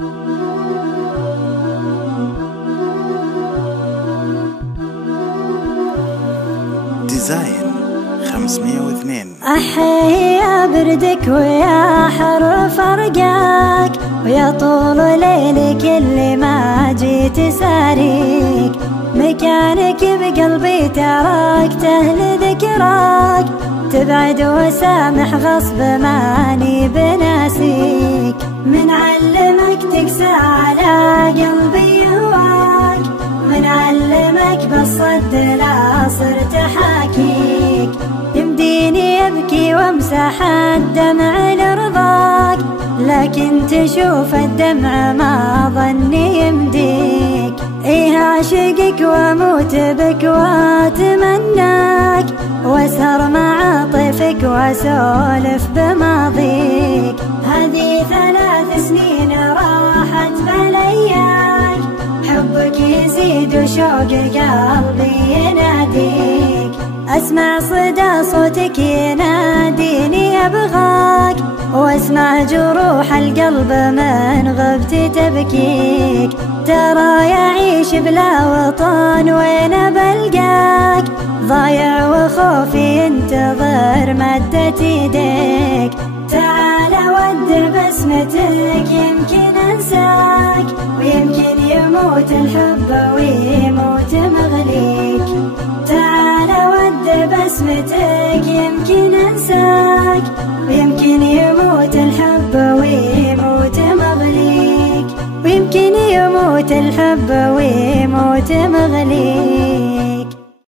ديزاين 502. أحي يا بردك ويا حر فرقك ويا طول ليلك اللي ما جيت ساريك، مكانك بقلبي تركته لذكراك، تبعد وسامح غصب ماني بناسيك، من علمك تقسى على قلبي هواك، من علمك بالصد لا صرت حاكيك، يمديني يبكي وامسح الدمع لرضاك، لكن تشوف الدمع ما ظني يمديك، إيه أعشقك واموت بك واتمناك، واسهر مع طيفك واسولف بماضيك، هذه 3 سنين راحت بلياك، حبك يزيد وشوق قلبي يناديك، أسمع صدى صوتك يناديني أبغاك، واسمع جروح القلب من غبت تبكيك، ترى يعيش بلا وطن وين بلقاك، ضايع وخوفي ينتظر مدة يديك، تعال ودع بسمتك يمكن انساك، ويمكن يموت الحب ويموت مغليك، تعال ودع بسمتك يمكن انساك، ويمكن يموت الحب ويموت مغليك، ويمكن يموت الحب ويموت مغليك.